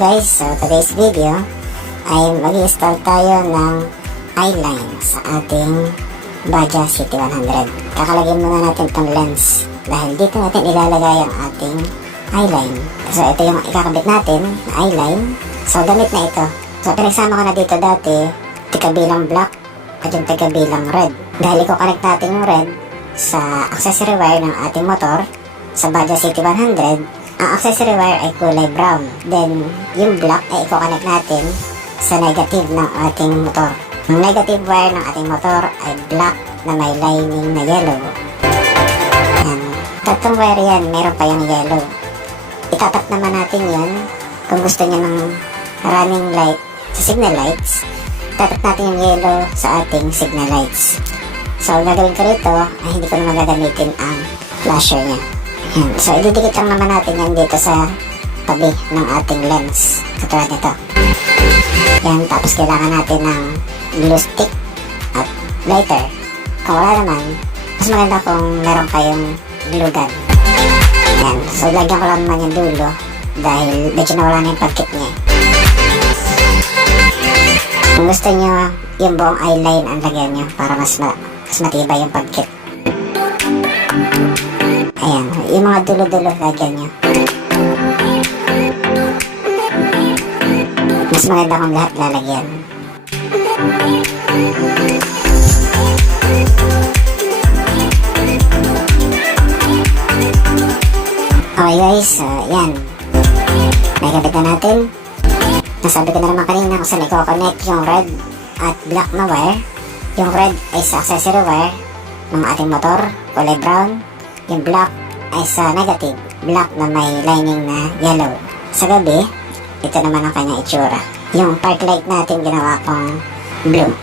guys, so today's video ay mag-i-install tayo ng Eyeline sa ating Baja City 100. Kakalagyan muna natin itong lens dahil dito natin ilalagay ang ating Eyeline. So ito yung ikakabit natin na Eyeline. So gamit na ito. So pinagsama ko na dito dati tigkabilang black at yung tigkabilang red. Dahil i-connect natin yung red sa accessory wire ng ating motor sa Baja City 100. Ang accessory wire ay kulay brown. Then, yung black ay i-connect natin sa negative ng ating motor. Ang negative wire ng ating motor ay black na may lining na yellow. Yan. Tatlong wire yan, meron pa yung yellow. Itatap naman natin yan kung gusto niya ng running light sa signal lights. Itatap natin yung yellow sa ating signal lights. So, ang gagawin ko rito ay hindi ko naman gagamitin ang flasher niya. Yan. So, ididikit lang naman natin yan dito sa tabi ng ating lens. Katulad nito. Yan. Tapos, kailangan natin ng glue stick at lighter. Kung wala naman, mas maganda kung meron kayong glue gun. Yan. So, lagyan ko lang naman yung dulo dahil medyo nawala na yung pagkit niya. Kung gusto nyo, yung buong eyeline ang lagyan nyo para mas matibay yung pagkit. Ayan, yung mga dulo-dulo lagyan nyo. Mas maganda kung lahat lalagyan. Okay guys, yan. May kabit na natin. Nasabi ko na naman kanina kung saan i-connect yung red at black na wire. Yung red ay sa accessory wire ng ating motor, kulay brown. Yung black ay sa negative, black na may lining na yellow. Sa gabi, ito naman ang kanyang itsura. Yung park light natin ginawa kong blue.